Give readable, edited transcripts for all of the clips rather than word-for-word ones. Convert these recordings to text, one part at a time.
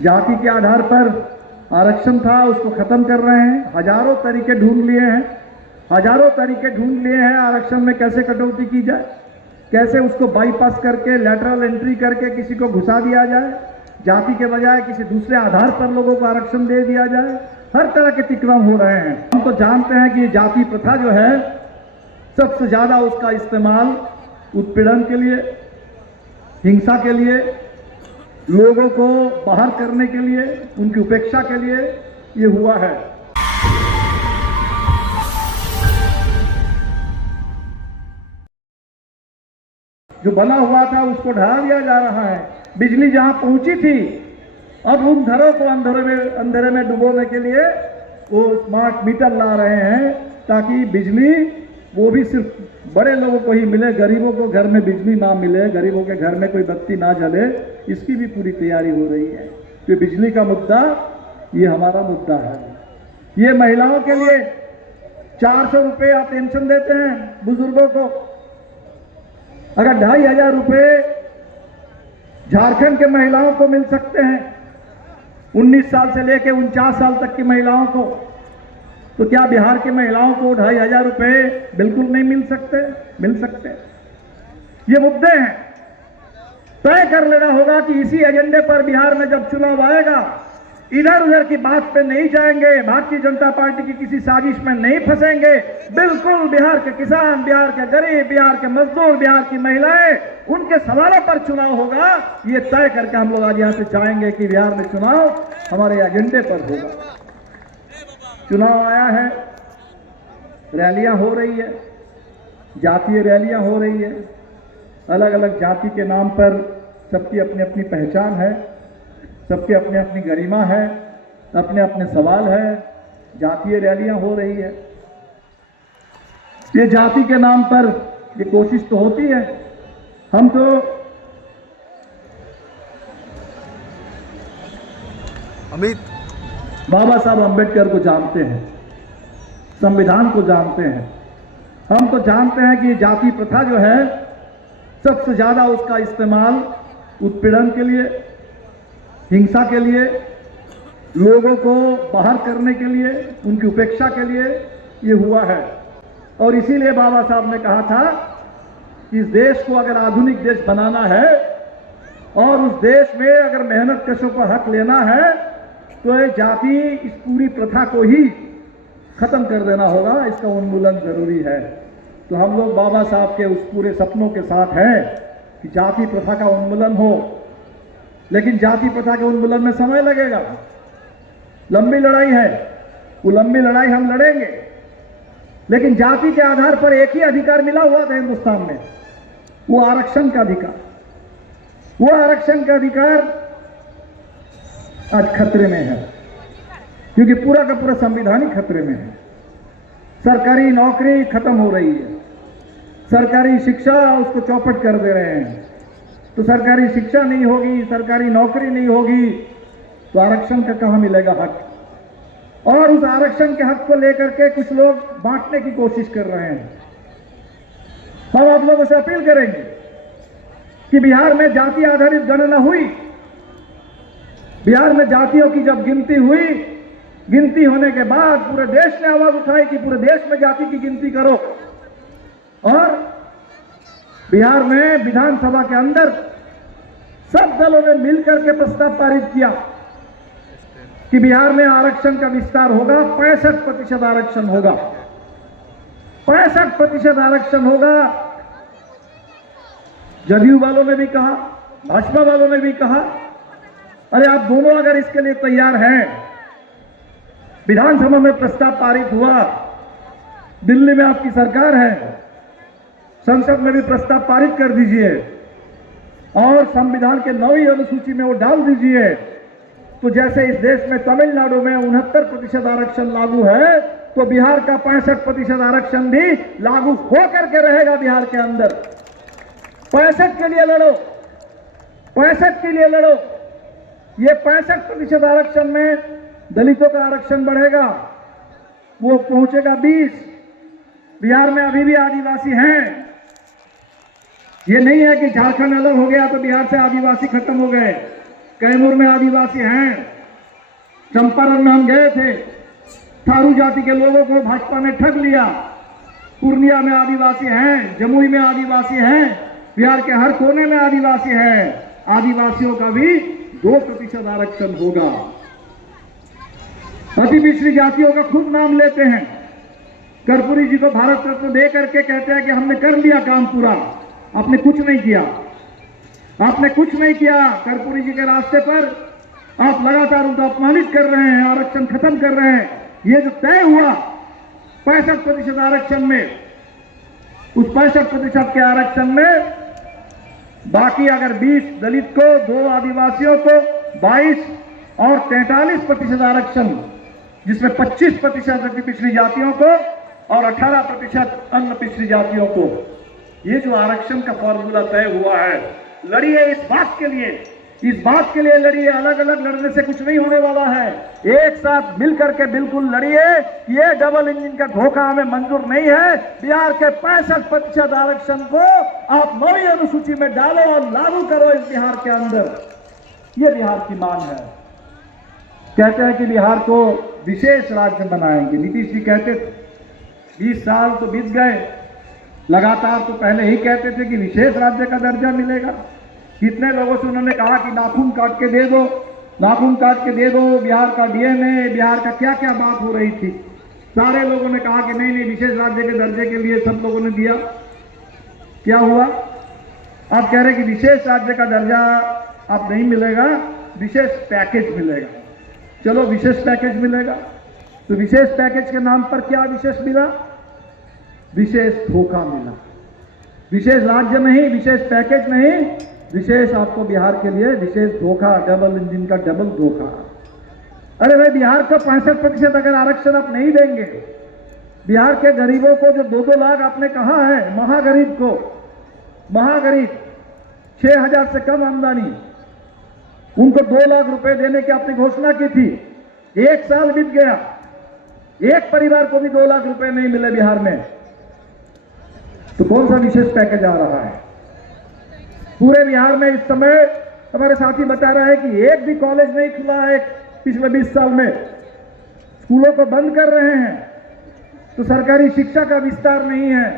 जाति के आधार पर आरक्षण था, उसको खत्म कर रहे हैं। हजारों तरीके ढूंढ लिए हैं, हजारों तरीके ढूंढ लिए हैं आरक्षण में कैसे कटौती की जाए, कैसे उसको बाईपास करके लैटरल एंट्री करके किसी को घुसा दिया जाए, जाति के बजाय किसी दूसरे आधार पर लोगों को आरक्षण दे दिया जाए। हर तरह के अतिक्रमण हो रहे हैं। हम तो जानते हैं कि जाति प्रथा जो है सबसे ज्यादा उसका इस्तेमाल उत्पीड़न के लिए, हिंसा के लिए, लोगों को बाहर करने के लिए, उनकी उपेक्षा के लिए ये हुआ है। जो बना हुआ था उसको ढा दिया जा रहा है। बिजली जहां पहुंची थी, अब उन घरों को अंधेरे में डुबोने के लिए वो स्मार्ट मीटर ला रहे हैं ताकि बिजली वो भी सिर्फ बड़े लोगों को ही मिले, गरीबों को घर में बिजली ना मिले, गरीबों के घर में कोई बत्ती ना जले। इसकी भी पूरी तैयारी हो रही है। तो बिजली का मुद्दा ये हमारा मुद्दा है। ये महिलाओं के लिए 400 रुपये आप पेंशन देते हैं बुजुर्गों को, अगर 2500 रुपये झारखंड के महिलाओं को मिल सकते हैं, 19 साल से लेकर 49 साल तक की महिलाओं को, तो क्या बिहार की महिलाओं को 2500 रुपये बिल्कुल नहीं मिल सकते? मिल सकते। ये मुद्दे हैं, तय कर लेना होगा कि इसी एजेंडे पर बिहार में जब चुनाव आएगा, इधर उधर की बात पे नहीं जाएंगे, भारतीय जनता पार्टी की किसी साजिश में नहीं फंसेंगे। बिल्कुल बिहार के किसान, बिहार के गरीब, बिहार के मजदूर, बिहार की महिलाएं, उनके सवालों पर चुनाव होगा। ये तय करके हम लोग आज यहां से जाएंगे कि बिहार में चुनाव हमारे एजेंडे पर होगा। चुनाव आया है, रैलियां हो रही है, जातीय रैलियां हो रही है, अलग अलग जाति के नाम पर सबकी अपनी अपनी पहचान है, सबके अपने अपनी गरिमा है, अपने अपने सवाल है। जातीय रैलियां हो रही है, ये जाति के नाम पर ये कोशिश तो होती है। हम तो अमित बाबा साहब अंबेडकर को जानते हैं, संविधान को जानते हैं। हम तो जानते हैं कि जाति प्रथा जो है सबसे ज्यादा उसका इस्तेमाल उत्पीड़न के लिए, हिंसा के लिए, लोगों को बाहर करने के लिए, उनकी उपेक्षा के लिए ये हुआ है। और इसीलिए बाबा साहब ने कहा था कि इस देश को अगर आधुनिक देश बनाना है और उस देश में अगर मेहनत कशों का हक लेना है तो ये जाति, इस पूरी प्रथा को ही खत्म कर देना होगा, इसका उन्मूलन जरूरी है। तो हम लोग बाबा साहब के उस पूरे सपनों के साथ हैं कि जाति प्रथा का उन्मूलन हो, लेकिन जाति प्रथा के उन्मूलन में समय लगेगा, लंबी लड़ाई है। वो लंबी लड़ाई हम लड़ेंगे, लेकिन जाति के आधार पर एक ही अधिकार मिला हुआ था हिंदुस्तान में, वो आरक्षण का अधिकार। वो आरक्षण का अधिकार आज खतरे में है, क्योंकि पूरा का पूरा संविधान ही खतरे में है। सरकारी नौकरी खत्म हो रही है, सरकारी शिक्षा उसको चौपट कर दे रहे हैं। तो सरकारी शिक्षा नहीं होगी, सरकारी नौकरी नहीं होगी, तो आरक्षण का कहां मिलेगा हक? और उस आरक्षण के हक को लेकर के कुछ लोग बांटने की कोशिश कर रहे हैं। हम आप लोगों से अपील करेंगे कि बिहार में जाति आधारित गणना हुई, बिहार में जातियों की जब गिनती हुई, गिनती होने के बाद पूरे देश ने आवाज उठाई कि पूरे देश में जाति की गिनती करो। और बिहार में विधानसभा के अंदर सब दलों ने मिलकर के प्रस्ताव पारित किया कि बिहार में आरक्षण का विस्तार होगा, 65% आरक्षण होगा, 65% आरक्षण होगा। जदयू वालों ने भी कहा, भाजपा वालों ने भी कहा, अरे आप दोनों अगर इसके लिए तैयार हैं, विधानसभा में प्रस्ताव पारित हुआ, दिल्ली में आपकी सरकार है, संसद में भी प्रस्ताव पारित कर दीजिए और संविधान के 9वीं अनुसूची में वो डाल दीजिए। तो जैसे इस देश में तमिलनाडु में 69% आरक्षण लागू है, तो बिहार का 65% आरक्षण भी लागू हो करके रहेगा बिहार के अंदर। 65 के लिए लड़ो, 65 के लिए लड़ो। ये 65% आरक्षण में दलितों का आरक्षण बढ़ेगा, वो पहुंचेगा 20। बिहार में अभी भी आदिवासी हैं। ये नहीं है कि झारखंड अलग हो गया तो बिहार से आदिवासी खत्म हो गए। कैमूर में आदिवासी हैं, चंपारण में हम गए थे, थारू जाति के लोगों को भाजपा ने ठग लिया। पूर्णिया में आदिवासी हैं, जमुई में आदिवासी हैं, बिहार के हर कोने में आदिवासी हैं। आदिवासियों का भी 2% आरक्षण होगा। अति पिछड़ी जातियों का खुद नाम लेते हैं। कर्पूरी जी को भारत रत्न दे करके कहते हैं कि हमने कर लिया काम पूरा। आपने कुछ नहीं किया, आपने कुछ नहीं किया। कर्पूरी जी के रास्ते पर आप लगातार उनको अपमानित कर रहे हैं, आरक्षण खत्म कर रहे हैं। ये जो तय हुआ 65% आरक्षण में, उस 65% के आरक्षण में बाकी अगर 20 दलित को, 2 आदिवासियों को, 22 और 43% आरक्षण, जिसमें 25% अति पिछड़ी जातियों को और 18% अन्य पिछड़ी जातियों को, ये जो आरक्षण का फॉर्मूला तय हुआ है, लड़िए इस बात के लिए, इस बात के लिए लड़िए। अलग अलग लड़ने से कुछ नहीं होने वाला है। एक साथ मिलकर के बिल्कुल लड़िए। ये डबल इंजन का धोखा हमें मंजूर नहीं है। बिहार के 65% आरक्षण को आप 9वीं अनुसूची में डालो और लागू करो इस बिहार के अंदर। ये बिहार की मांग है। कहते हैं कि बिहार को विशेष राज्य बनाएंगे। नीतीश जी कहते थे, 20 साल तो बीत गए, लगातार तो पहले ही कहते थे कि विशेष राज्य का दर्जा मिलेगा। कितने लोगों से उन्होंने कहा कि नाखून काट के दे दो, नाखून काट के दे दो, बिहार का डीएनए, बिहार का क्या क्या बात हो रही थी। सारे लोगों ने कहा कि नहीं नहीं, विशेष राज्य के दर्जे के लिए सब लोगों ने दिया। क्या हुआ? आप कह रहे कि विशेष राज्य का दर्जा आप नहीं मिलेगा, विशेष पैकेज मिलेगा। चलो विशेष पैकेज मिलेगा, तो विशेष पैकेज के नाम पर क्या विशेष मिला? विशेष धोखा मिला। विशेष राज्य नहीं, विशेष पैकेज नहीं, विशेष आपको बिहार के लिए विशेष धोखा, डबल इंजन का डबल धोखा। अरे भाई, बिहार को 65% अगर आरक्षण आप नहीं देंगे, बिहार के गरीबों को जो 2-2 लाख आपने कहा है, महागरीब को, महागरीब 6,000 से कम आमदनी, उनको 2 लाख रुपए देने की आपने घोषणा की थी। 1 साल बीत गया, एक परिवार को भी 2 लाख रुपए नहीं मिले बिहार में। तो कौन सा विशेष पैकेज आ रहा है? पूरे बिहार में इस समय हमारे साथी बता रहा है कि एक भी कॉलेज नहीं खुला है पिछले 20 साल में। स्कूलों को बंद कर रहे हैं, तो सरकारी शिक्षा का विस्तार नहीं है।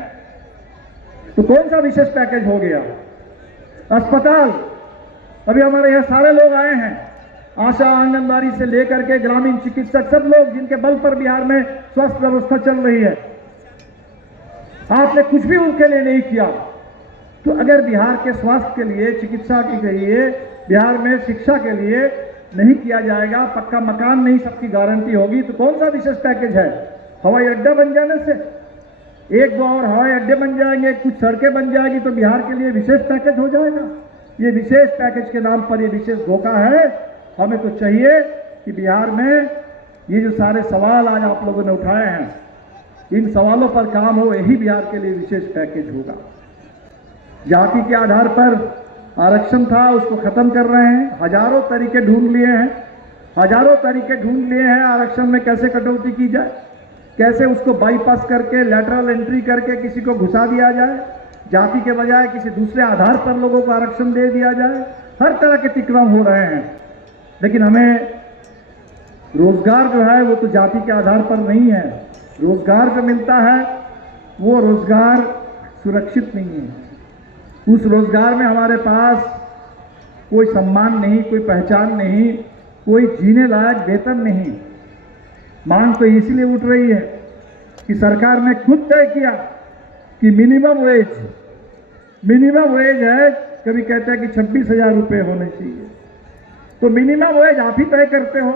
तो कौन सा विशेष पैकेज हो गया? अस्पताल, अभी हमारे यहाँ सारे लोग आए हैं, आशा, आंगनबाड़ी से लेकर के ग्रामीण चिकित्सक, सब लोग जिनके बल पर बिहार में स्वास्थ्य व्यवस्था चल रही है। आपने कुछ भी उनके लिए नहीं किया। तो अगर बिहार के स्वास्थ्य के लिए, चिकित्सा के लिए, बिहार में शिक्षा के लिए नहीं किया जाएगा, पक्का मकान नहीं सबकी गारंटी होगी, तो कौन सा विशेष पैकेज है? हवाई अड्डा बन जाने से, 1-2 और हवाई अड्डे बन जाएंगे, कुछ सड़कें बन जाएगी, तो बिहार के लिए विशेष पैकेज हो जाएगा? ये विशेष पैकेज के नाम पर ये विशेष धोखा है। हमें तो चाहिए कि बिहार में ये जो सारे सवाल आज आप लोगों ने उठाए हैं, इन सवालों पर काम हो, यही बिहार के लिए विशेष पैकेज होगा। जाति के आधार पर आरक्षण था, उसको खत्म कर रहे हैं। हजारों तरीके ढूंढ लिए हैं, हजारों तरीके ढूंढ लिए हैं आरक्षण में कैसे कटौती की जाए, कैसे उसको बाईपास करके, लेटरल एंट्री करके किसी को घुसा दिया जाए, जाति के बजाय किसी दूसरे आधार पर लोगों को आरक्षण दे दिया जाए। हर तरह के तिक्रम हो रहे हैं, लेकिन हमें रोजगार जो है वो तो जाति के आधार पर नहीं है। रोजगार जो मिलता है वो रोजगार सुरक्षित नहीं है। उस रोजगार में हमारे पास कोई सम्मान नहीं, कोई पहचान नहीं, कोई जीने लायक वेतन नहीं। मांग तो इसलिए उठ रही है कि सरकार ने खुद तय किया कि मिनिमम वेज है, कभी कहते हैं कि 26,000 रुपये होने चाहिए। तो मिनिमम वेज आप ही तय करते हो।